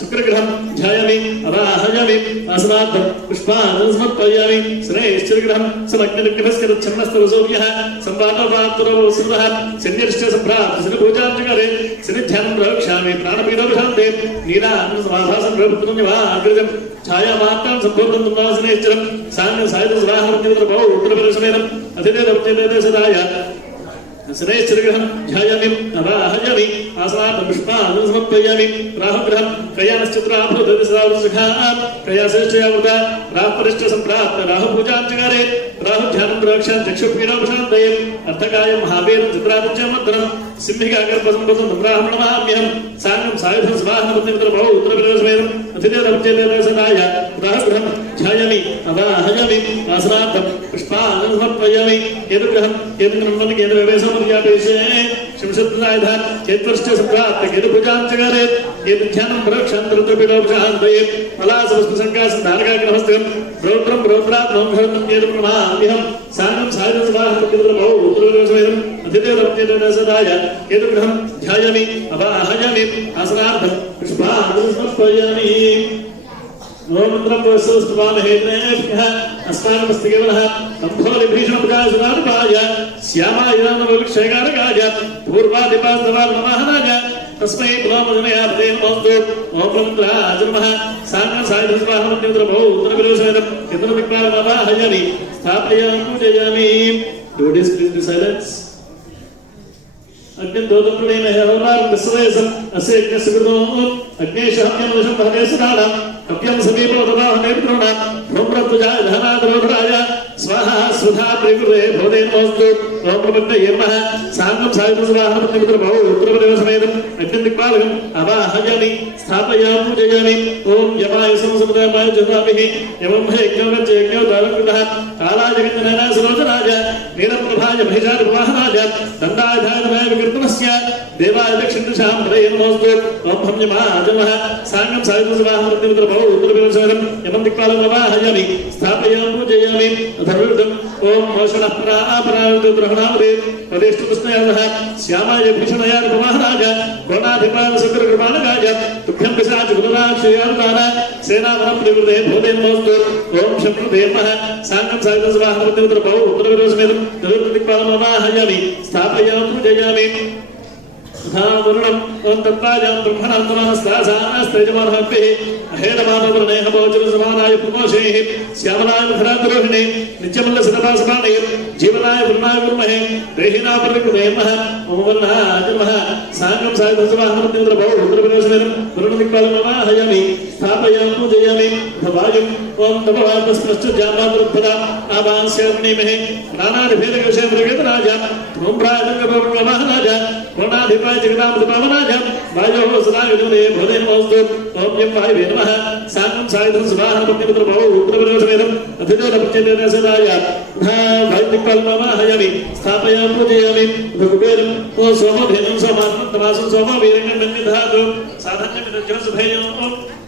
शुक्रग्रहं ध्यायामि अवाहयामि आसनार्थं पुष्पान् समर्पयामि श्रेयश्चिरग्रहं समग्निर्गभस्करच्छन्नस्तवसोऽव्यः संवादोपात्तरोऽसुरः शन्यर्श्च सम्भ्राप्त शनिपूजाञ्चकारे शनिध्यानं प्रवक्ष्यामि प्राणपीडोपशान्ते नीलान्नसमाभासं प्रभुत्वञ्जवाग्रजं छायामात्तां सम्भूतं वासनेश्चरं साङ्गं सायुधसवाहनमन्यत्रपौ उत्तरपरशमेनम् अतिथेदवत्येतसदाय श्रेयश्चिरग्रहं ध्यायामि अवाहयामि आसनार्थं पुष्पान् समर्पयामि राहुग्रहं कयानश्चित्राभूतदिशरावसखा कयाश्रेष्ठयावृता राहुपरिष्ठ सम्प्राप्त राहुपूजाञ्चकारे राहुध्यानं प्रवक्ष्यां चक्षुपीडोपशान्तये अर्थकाय महावीरं चित्रादित्यमर्दनं सिंहिकागर्भसम्पदं ब्राह्मणमाम्यहं साङ्गं सायुधं स्वाहनमन्यत्रपौ उत्तरपरशमेनम् अतिथेदवत्येतसदाय राहुग्रहं ध्यायामि अवाहयामि आसनार्थं पुष्पान् समर्पयामि केतुग्रहं केतुग्रहं केन्द्रवेशमर्यापेशे शिंशत्नायधान केतुश्च सम्प्राप्त केतुपूजाञ्चकारे केतुध्यानं प्रवक्ष्यान्तरपीडोपशान्तये फलासवस्तुसङ्कासन्धारकाग्रहस्तं रौद्रं रौद्रात्मं हरतं केतुप्रमाम्यहं साङ्गं सायुधसवाहनमन्यत्रपौ उत्तरपरशमेनम् अतिथेदवत्येतसदाय केतुग्रहं ध्यायामि अवाहयामि आसनार्थं पुष्पान् समर्पयामि अस्माकमस्तिकेवलः तम्भोलिभीषणप्रजासुरानुपाय श्यामायुधानवृक्षयकारकाय पूर्वादिपास्तवान्महानाय तस्मै पुनर्मजनयापते नमोऽस्तु ओं ब्रह्मन्द्राज नमः साङ्गं सायुधसवाहनमन्यत्रपौ उत्तरपरशमेनम् यतनविक्रामवाहयामि स्थापयामि पूजयामि. Do this, please be silence. अग्नि दोदप्रणेन हरवनार विश्वेशं असे यज्ञसुकृतो अग्नेशहम्यमदशं भवेसदानं कप्यं समीपवदवाहने पितॄणां ब्रह्मत्वजाय धनाद्रोधराय स्वाहा स्वधा प्रियकृते भवते नमोऽस्तु ओं प्रपन्नये नमः साङ्गं सायुधसवाहनमन्यत्रपौ उत्तरपरशमेनम् अग्निदिक्पालकम् अवाहयामि स्थापयामि पूजयामि ओं यमाय संसमदाय जनाभिः यमं यज्ञोगच्च यज्ञोदारकृतः कालाय गञ्जनाय सरोजनाय नीलप्रभाय महिषादिवाहनाय दण्डाय धायनाय विकृतमस्य देवाय दक्षिणदिशां प्रदये नमोऽस्तु ओं हम्यमाजमः साङ्गं सायुधसवाहनमन्यत्रपौ उत्तरपरशमेनम् यमं दिक्पालकम् अवाहयामि स्थापयामि पूजयामि अथर्वणम् ओं मोषणः परापरावृतग्रहणावदे प्रदेष्टुकृष्णयानः श्यामाय भीषणयाय प्रवाहनाय कोणाधिपाय सुकृकृपाणकाय तुभ्यं पिशाच गुरुराक्षयानुदान सेनावनं प्रवृते भवते नमोऽस्तु ओं शक्रुते नमः साङ्गं सायुधसवाहनमन्यत्रपौ उत्तरपरशमेनम् दिक्पालकम् अवाहयामि स्थापयामि पूजयामि वरुणं ओं तत्त्वाजां ब्रह्मणां तमास्तासास्तेजमानहब्भिः अहेदमानवर्णेह भवचरसमानाय पुमोषेः श्यामलाय मुखराद्रोहिणे नित्यमल्लसदपासपाणे जीवनाय वरुणाय कुर्महे देहिना परिकृते नमः ओं वर्णाय नमः साङ्गं सायुधसवाहनमन्यत्रपौ उत्तरपरशमेनम् वरुणदिक्पालकम् अवाहयामि स्थापयामि पूजयामि भवायुं ओं तपवादस्पृष्टजामावृद्धता आवांस्याग्निमहे नानादिभेदविषयमृगतराज धूम्राजङ्गप्रवाहनाय कोणाधिपाय जगदामृतपावनाय वायोः सदायुधे भवते नमोऽस्तु ओं यं वायुवे नमः साङ्गं सायुधसवाहनमन्यत्रपौ उत्तरपरशमेनम् अतिथेदवत्येतसदाय वायुदिक्पालकम् अवाहयामि स्थापयामि पूजयामि कुबेरं ओं सोमभेदं सोमात्मं तमासं सोमवीरङ्गण्डन्यधातु साधन्यमिदज्योतिषुभेयो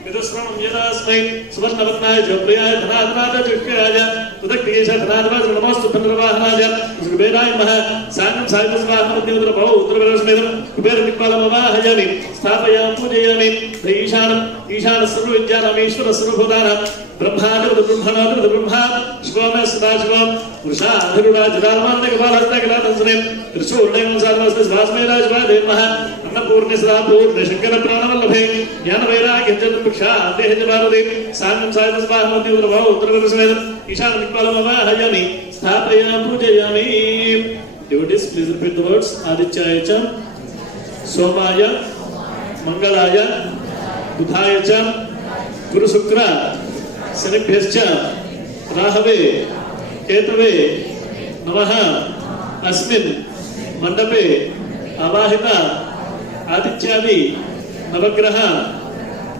विदुश्रवणं यदास्मै सुवर्णवत्नाय ज्योप्रियाय धनाधनाय जुष्कराय उदक्तिकेश धनाधनाय नमोऽस्तु चन्द्रवाहनाय कुबेराय नमः साङ्गं सायुधसवाहनमन्यत्रपौ उत्तरपरशमेनम् कुबेरदिक्पालकम् अवाहयामि स्थापयामि पूजयामि ईशानः सर्वविद्यानाम् ईश्वरः सर्वभूतानां ब्रह्मा शिवोमे सदाशिवं वृषाधिरुडाजदार्मान्यकपालहस्तकलादंसने त्रिशूर्णेमंसाद्मस्ते अन्नपूर्णे सदापूर्णे शङ्करप्राणवल्लभे ज्ञानवैराग्यञ्जन्मभिक्षा देहजभारते साङ्गं सायुधसवाहनमन्यत्रपौ उत्तरपरशमेनम् ईशानदिक्पालकम् अवाहयामि स्थापयामि पूजयामि. Devotees, please repeat the words. Adityaya cha, Somaya, Mangalaya, Budhaya cha, Guru Shukra, Sanibhyascha, Rahave, Ketave, Namaha, Asmin, Mandape, Avahita, Adityadi, Navagraha,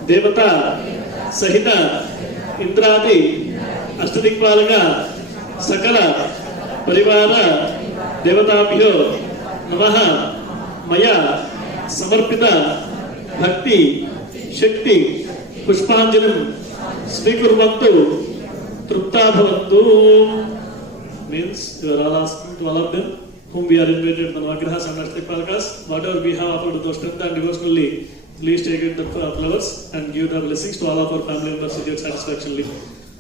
Devata, Sahita, Indradi, Ashtadikpalaka, Sakala, Parivara, देवताभ्यो नमः मया समर्पित भक्ति शक्ति पुष्पांजलिं स्वीकुर्वन्तु तृप्ता भवन्तु. Means you are all asking to all of them whom we are invited to Navagrahas and Ashtapalakas, whatever we have offered to strength and devotionally, please take it the flowers and give the blessings to all of our family members with your satisfactionly.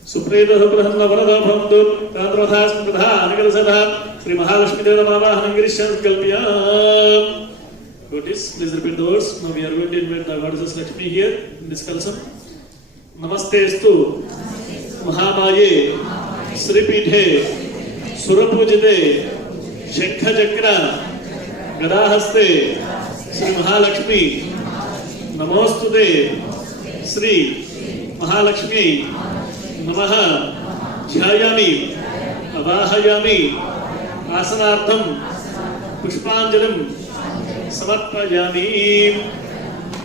Supreda Prahanna Varada Bhamdu Randradhas Pradha Anagadasada Sri Mahalakshmi Deva Mavahanam Girishans Kalpiyam. Goddess, please repeat the words. Now we are going to invite the goddess Lakshmi here in this kalsam. Namaste Astu Mahamaye Sri Pidhe Surapujite Shankha Chakra Gadahaste Sri Mahalakshmi Namostude Sri Mahalakshmi Namaha Jhayami Avahayami Asanartham Pushpanjalim Samarpayami.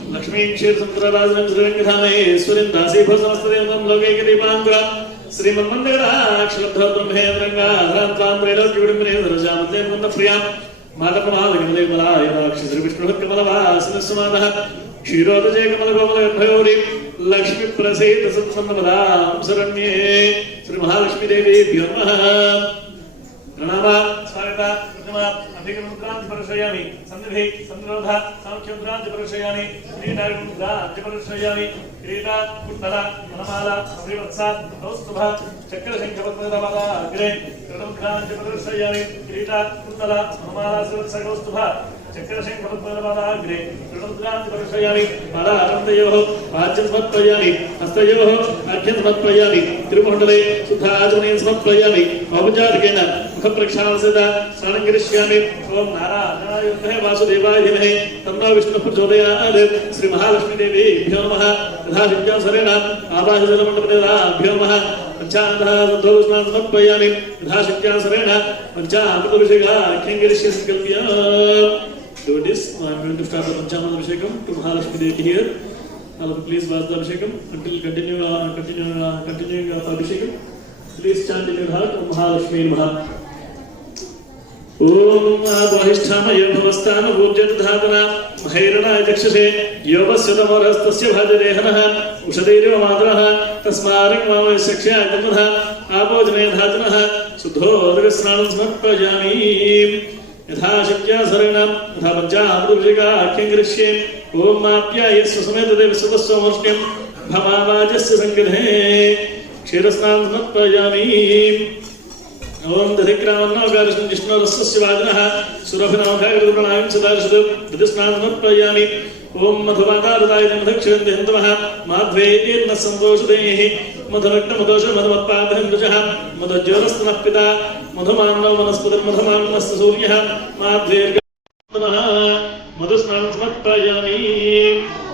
Lakshmi Kshir Samtrarazam Srirangadhame Swarin Dasi Bhasamastadevam Lokeke Deepankura Sri Manmandara Akshradha Brahmendranga Rantvam Redal Kivudimine Rajamate Manda Priyam Madapamala Gamale Malaya Rakshi Sri Vishnu Kamalava Sinasumadaha Kshirodaje Kamala Kamala Bhayori Lakshmi Prasita Samsamavadam Saranye Sri Mahalakshmi Devi Bhyamaha Pranama Swarita Pranama Abhigamudran Parashayami Sandhvi Sandrodha Samkhyudran Parashayami Krita Parashayami Krita Kuttala Manamala Abrivatsa Kaustubha Chakra Shankhavatmadavada Agre Kradamudran Parashayami Krita Kuttala Manamala Abrivatsa Kaustubha Chakra Shankhavatmadavada Agre Kradamudran Parashayami Mala Arandayoho Vajjan Smatpayami Hastayoho Arkhyan Smatpayami Tirumandale Sudha Ajani Smatpayami Abhajadikena Mukhaprakshanasada Sanangirishyami Om Narayana Vasudevaya Dhimahi Tanno Vishnu Prachodayat Sri Mahalakshmi Devi Bhyo Namaha Tadha Vidya Sarena Abhajalamandapatela Bhyo Namaha Panchadha Sandhosnan Samarpayami Tadha Vidya Sarena Panchadha Kengirishya Sankalpya. Do this. I am going to start the Panchamana Abhishekam to Mahalakshmi Devi here. All of you please watch the Abhishekam until continuing the Abhishekam. Please chant in your heart Om Mahalakshmi Namaha. Om Advahishthama Yabhavastana Bhujjat Dhadana Mahirana Jakshase Yovasyatamorastasya Bhajarehanaha Ushadiriva Madraha Tasmarik Mama Shaksha Jamadha Abojane Dhadanaha Sudhodrgasnanam Samarpayami Yatha Shakya Saranam Yatha Pancha Amruvika Akyangrishyem Om Apya Yasya Sameta Devasavasya Moshkem Bhamavajasya Sangadhe Kshirasnanam Samarpayami. Om Dadikramana Garishna Jishna Rasasya Vajanaha Surabhinam Bhagavaduranaim Sadarshadu Dadisnam Samarpayami. Om Madhavadadayam Madhakshiranti Hantamaha Madhve Irna Sandoshadehi Madhavakna Madosha Madhamatpadham Rajaha Madhajyorastana Pita Madhamanna Manaspadam Madhamanasta Suryaha Madhve Irgamaha Madhusnam Samarpayami.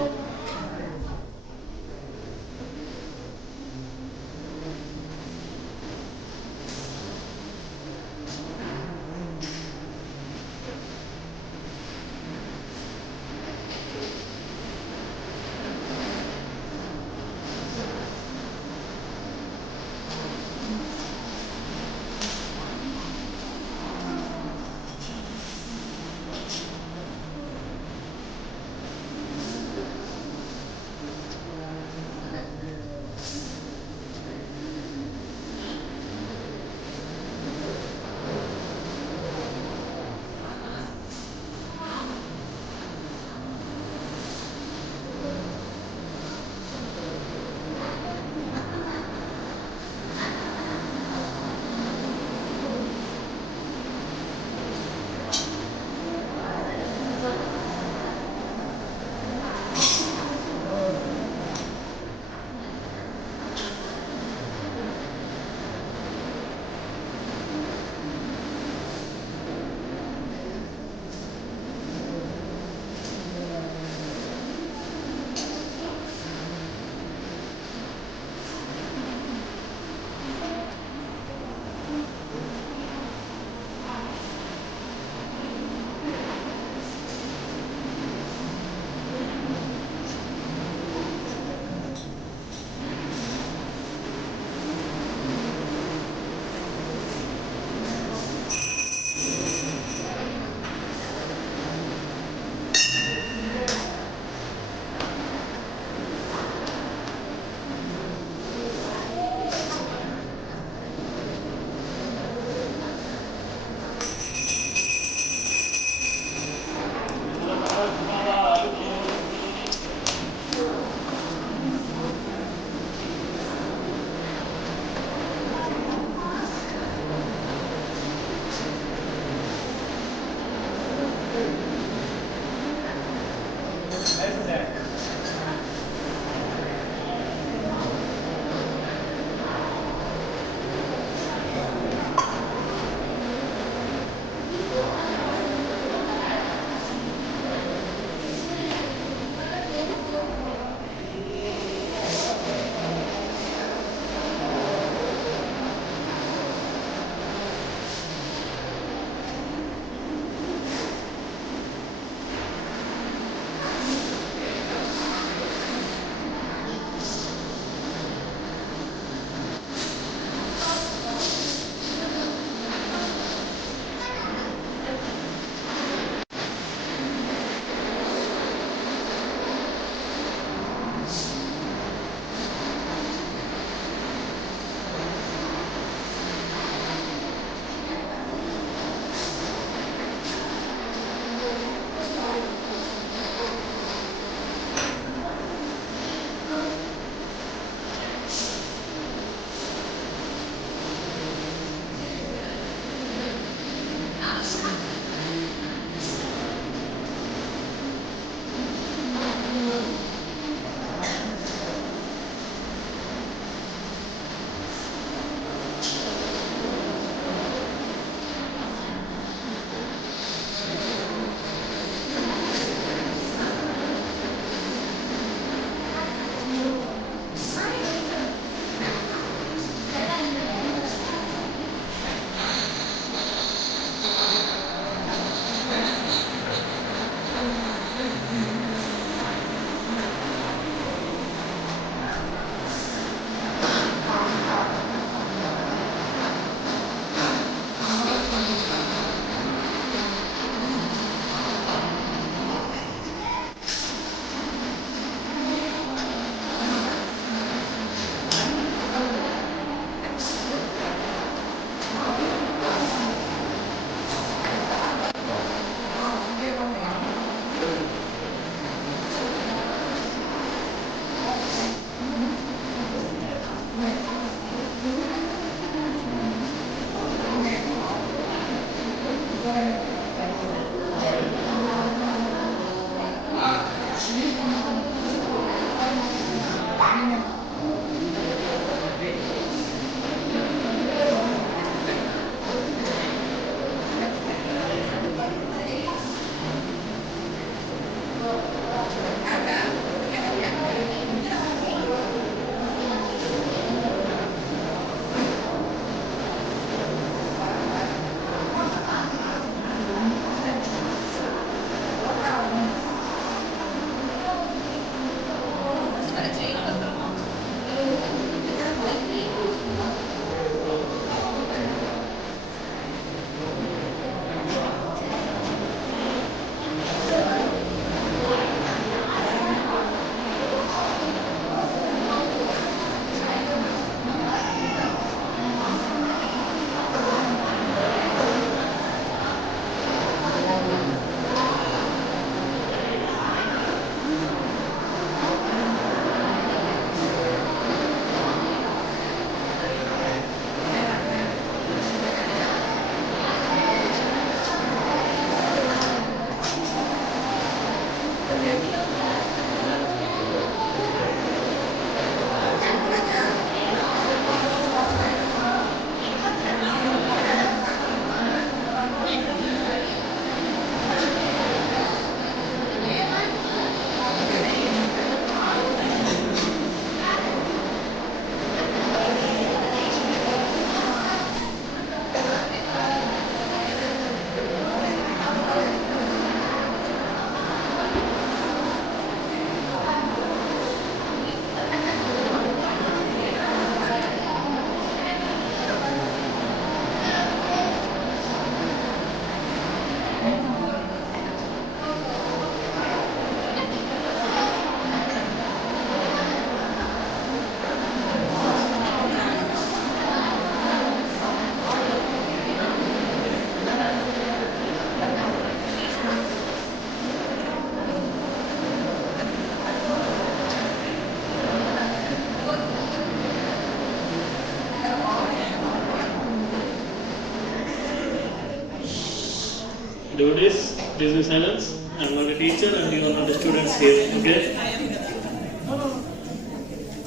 Devotees, please be silence. I'm not a teacher and you are not a students here, okay?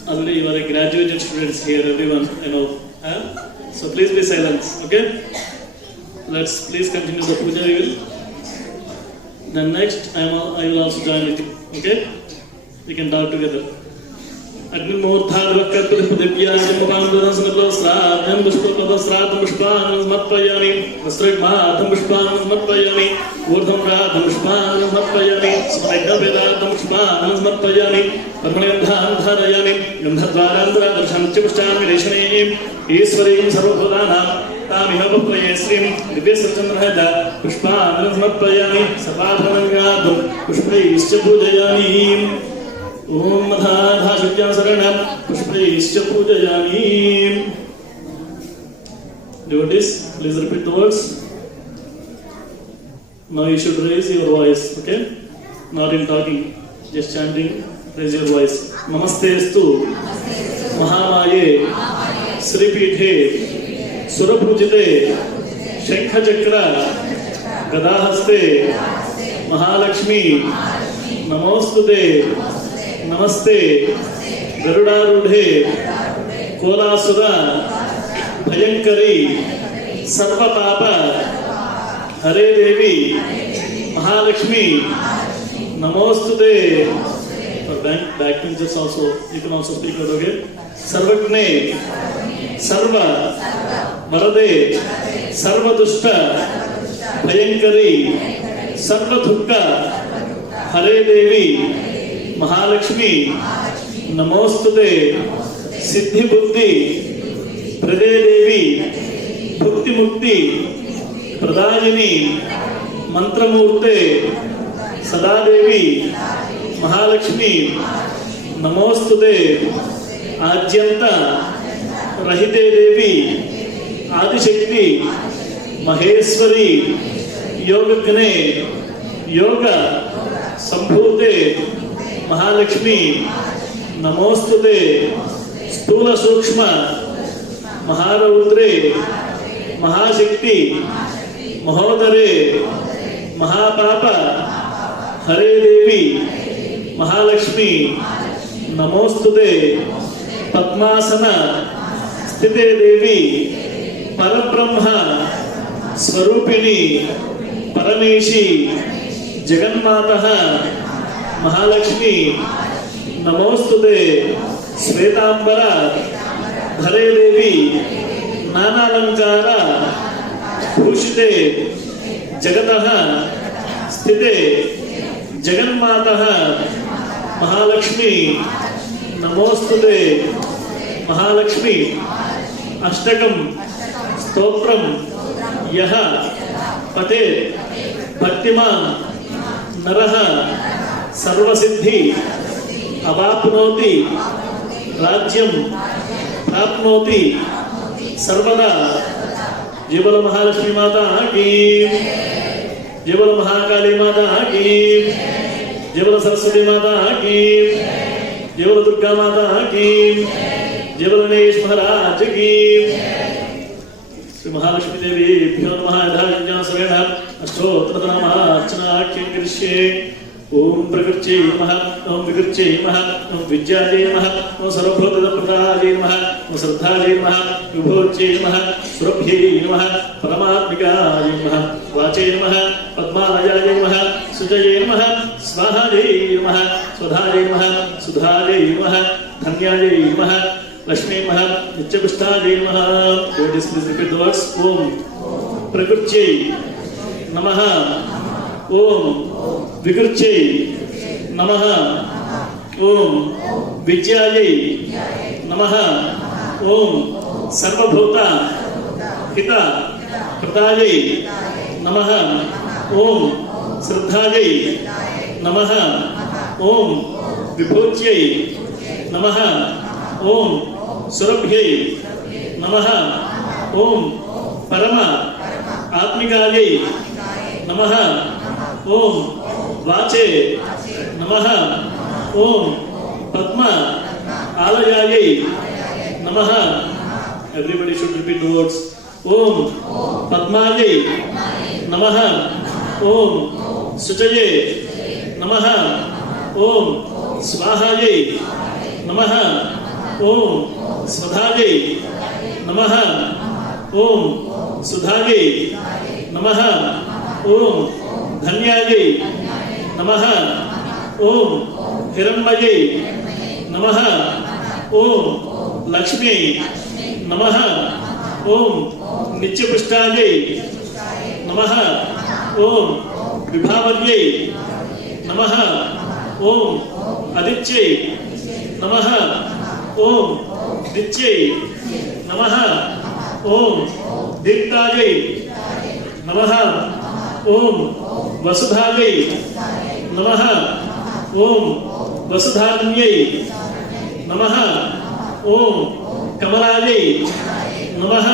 Already you are a graduated students here, everyone, you know. Huh? So please be silent, okay? Let's please continue the puja. We will. Then next, I will also join with you, okay? We can talk together. अग्निमूर्धाद्वक्कर्तृदिव्याजमुपान्दरसनप्लवस्राद्धं पुष्पपदस्राद्धं पुष्पाणं समर्पयामि वस्त्रग्मार्थं पुष्पाणं समर्पयामि ऊर्ध्वं राद्धं पुष्पाणं समर्पयामि स्मरग्नवेदार्थं पुष्पाणं समर्पयामि कर्मणगन्धां धारयामि गन्धद्वारान्तरादर्शं च पुष्टामि रेशनीं ईश्वरीं सर्वभूतानां तामिहवप्रये श्रीं दिव्यसचन्द्रहृद पुष्पाणं समर्पयामि सर्वाधनगाद्धं पुष्पैश्च पूजयामि ओम मधाधाशुद्ध्या शरणं पुष्पैश्च पूजयामि. Devotees, please repeat the words. Now you should raise your voice, okay? Not in talking, just chanting. Raise your voice. Namastestu Mahamaye Sripithe Surapujite Shankha-chakra Gadahaste Mahalakshmi Namostute नमस्ते गरुडारूढ़े कोलासुरा भयंकरी सर्वपाप हरे देवी महालक्ष्मी नमोस्तुते. For backbenchers also, you can also speak out, okay? सर्वज्ञे सर्व वरदे सर्वदुष्ट भयंकरी सर्वदुःख हरे देवी महालक्ष्मी नमोस्तुते. सिद्धि बुद्धि प्रदे देवी भुक्ति मुक्ति प्रदायिनी मंत्रमूर्ते सदा देवी महालक्ष्मी नमोस्तुते. आद्यंत रहिते देवी आदिशक्ति महेश्वरी योगज्ञे योग संभूते महालक्ष्मी नमोस्तुते. स्थूल सूक्ष्म महारौद्रे महाशक्ति महोदरे महापाप हरे देवी महालक्ष्मी नमोस्तुते. पद्मासन स्थिते देवी परब्रह्म स्वरूपिणी परमेशी जगन्माता महालक्ष्मी नमोस्तुते. श्वेतांबर धरे देवी नानालंकार भूषिते जगतः स्थिते जगन्माता महालक्ष्मी नमोस्तुते. महालक्ष्मी अष्टकं स्तोत्रं यः पठे भक्तिमान् नरः सर्वसिद्धि अवाप्नोति राज्यं प्राप्नोति सर्वदा. जय बोलो महालक्ष्मी माता की, जय बोलो महाकाली माता की, जय बोलो सरस्वती माता की, जय बोलो दुर्गा माता की, जय बोलो गणेश महाराज की. श्री महालक्ष्मी देवी भ्यो नमः. यथाज्ञासरेण अष्टोत्तरनामः अर्चनाख्यं करिष्ये. ओम प्रकृत्यै नमः, ओम विकृत्यै नमः, ओम विद्यायै नमः, ओम सर्वभूतप्रदायै नमः, ओम श्रद्धायै नमः, विभूत्यै नमः, सुरभ्यै नमः, परमात्मिकायै नमः, वाचै नमः, पद्मालयायै नमः, सुजयै नमः, स्वाहायै नमः, स्वधायै नमः, सुधायै नमः, धन्यायै नमः, लक्ष्मी नमः, नित्यपुष्टायै नमः. Please repeat the words. ओम प्रकृत्यै नमः, ओम विकृत्यै नमः, ओम विद्यायै नमः, ओम सर्वभूत हित प्रदायै नमः, ओम श्रद्धायै नमः, ओम विभूत्यै नमः, ओम सुरभ्यै नमः, ओम परम आत्मिकायै नमः, ओम वाचे नमः, ओम पद्म आलयायै नमः. Everybody should repeat the words. ओम पद्मायै नमः, ओम शुचये नमः ओम स्वाहायै नमः ओम स्वधायै नमः ओम सुधायै नमः ओम धन्यायै नमः ओम हिरण्मयै नमः ओम लक्ष्म्यै नमः ओम नित्यपुष्टायै नमः ओम विभावर्यै नमः ओम आदित्यै नमः ओम दित्यै नमः ओम दीप्तायै नमः ओम वसुधायै नमः ओम वसुधान्यै नमः ओम कमलायै नमः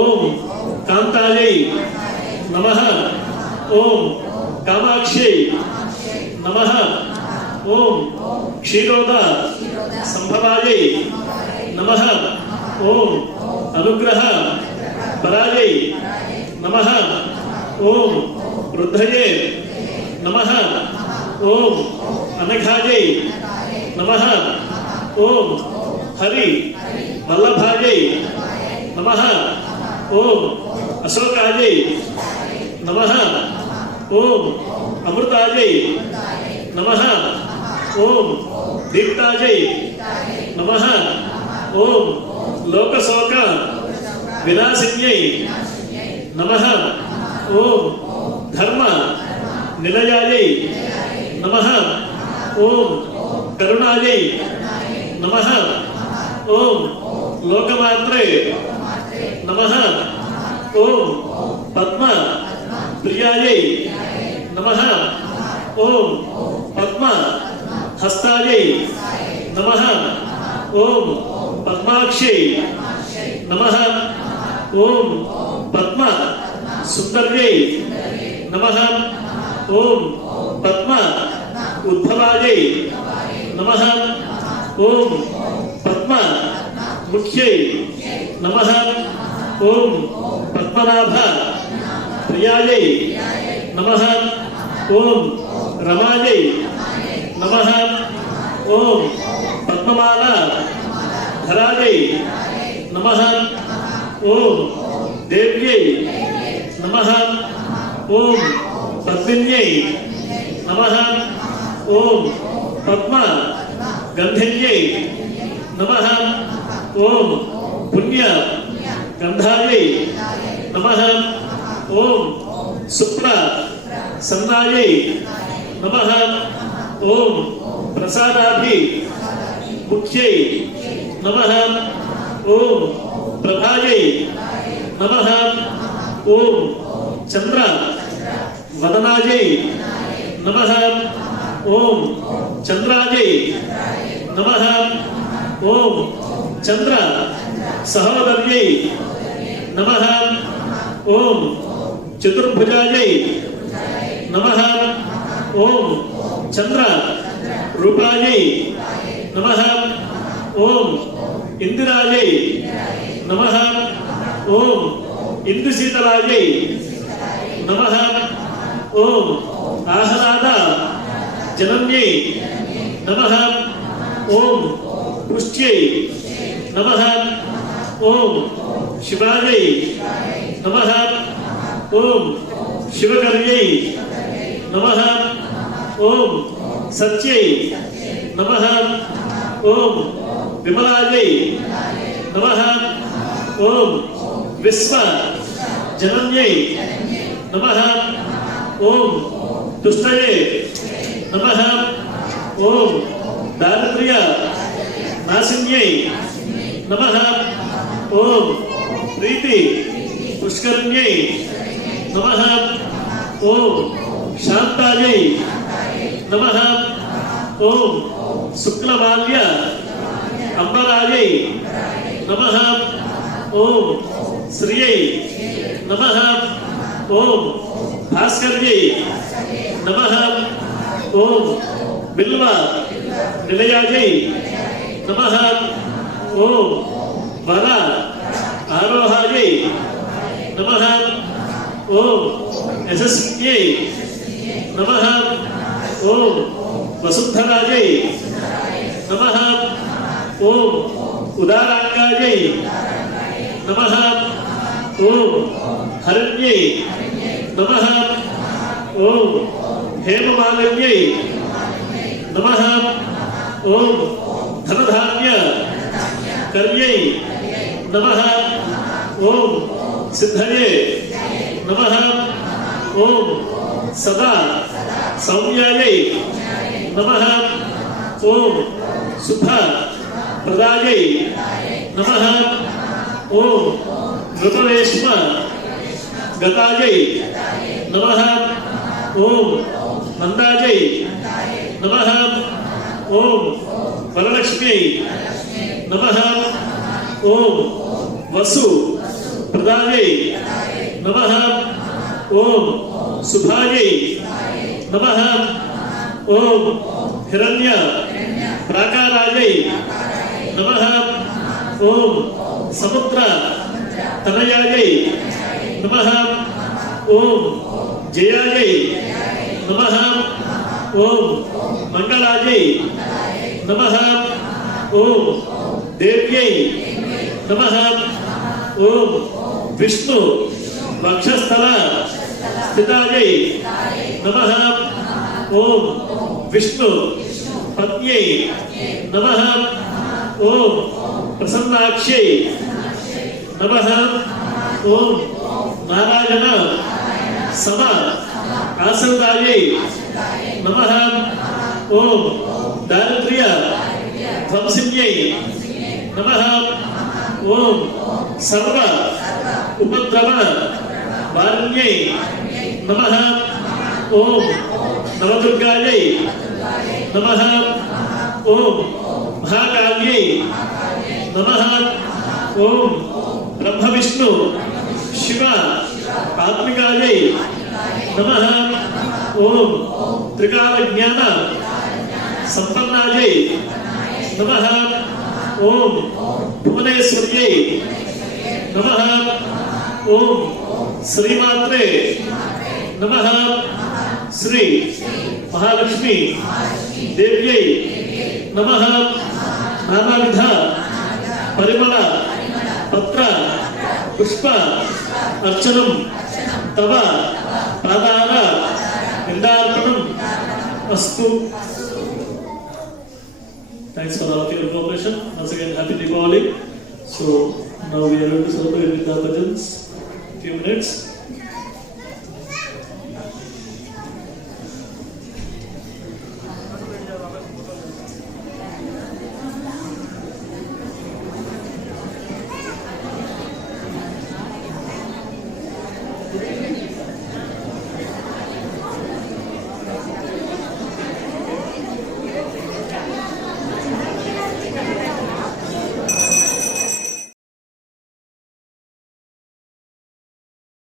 ओम कांतायै नमः ओम कामाक्ष्यै नमः ओम क्षीरोदा संभवायै नमः ओम अनुग्रह परायै नमः ओम रुद्रये नमः ओम अनघायै नमः ओम हरि वल्लभायै नमः ओम अशोकायै नमः ओम अमृतायै नमः ओम दीप्तायै नमः ओम लोकशोक विनाशिन्यै नमः ओम धर्म निलयायै नमः ओम करुणायै नमः ओम लोकमात्रे नमः ओम पद्म प्रियायै नमः ओम पद्म हस्तायै नमः ओम पद्माक्षै नमः ओम पद्म सुंदर्यै नमः ओम पद्म उद्भवायै नमः ओम पद्म मुख्यै नमः ओम पद्मनाभ प्रियायै नमः ओम रमायै नमः ओम पद्ममाला धरायै नमः ओम देव्यै नमः ओम पद्मिन्यै नमः ओम पद्म गंधिन्यै नमः ओम पुण्य गंधायै नमः ओम सुप्र सन्नायै नमः ओम प्रसादाभि मुख्यै नमः ओम प्रभायै नमः ओम चंद्र वदनायै नमः ओम चंद्रायै नमः ओम चंद्र सहोदर्यै नमः ओम चतुर्भुजायै नमः ओम चंद्र रूपायै नमः ओम इंदिरायै नमः ओम इंदुशीतलायै नमः ओम आह्लाद जनन्यै नमः ओम पुष्ट्यै नमः ओम शिवायै नमः ओम शिवकर्यै नमः ओम सत्यै नमः ओम विमलायै नमः ओम विश्व जनन्यै नमः ओम तुष्टये नमः ओम दारिद्र्य नाशिन्यै नमः ओम प्रीति पुष्करिण्यै नमः ओम शांतायै नमः ओम शुक्लमाल्य अंबरायै नमः ओम श्रियै नमः ओम भास्कर्यै नमः ओम बिल्व निलयायै नमः ओम वर आरोहायै नमः ओम यशस्विन्यै नमः ओम वसुंधरायै नमः ओम उदारांगायै नमः ओम हरण्यै नमः ओम हेममालिन्यै नमः ओम धनधान्य कर्यै नमः ओम सिद्धये नमः ओम सदा सौम्यायै नमः ओम सुख प्रदायै नमः ओम नृपरेश्म गतायै नमः ओम नंदायै नमः ओम वरलक्ष्म्यै नमः ओम वसु प्रदायै नमः ओम सुभायै नमः ओम हिरण्य प्राकारायै नमः ओम समुद्र तनयायै नमः ओम जयायै नमः ओम मंगलायै नमः ओम देव्यै नमः ओम विष्णु वक्षस्थल स्थितायै नमः ओम विष्णु पत्न्यै नमः ओम प्रसन्नाक्ष्यै नमः ओम नारायण सम आसन्दायै नमः ओम दारिद्र्य ध्वंसिन्यै नमः ओम सर्व उपद्रव वारिण्यै नमः ओम नवदुर्गायै नमः ओम महाकाल्यै नमः ओम ब्रह्मविष्णु शिव आत्मिकायै नमः ओम त्रिकाल ज्ञान संपन्नायै नमः ओम भुवनेश्वर्यै नमः ओम श्रीमात्रे नमः श्री महालक्ष्मी देव्यै नमः नानाविध परिमल पत्र पुष्प अर्चनम तव पादार इंदार्पणम अस्तु. Thanks for all of your cooperation. Once again, happy Diwali. So now we are going to celebrate with the bhajans. Few minutes.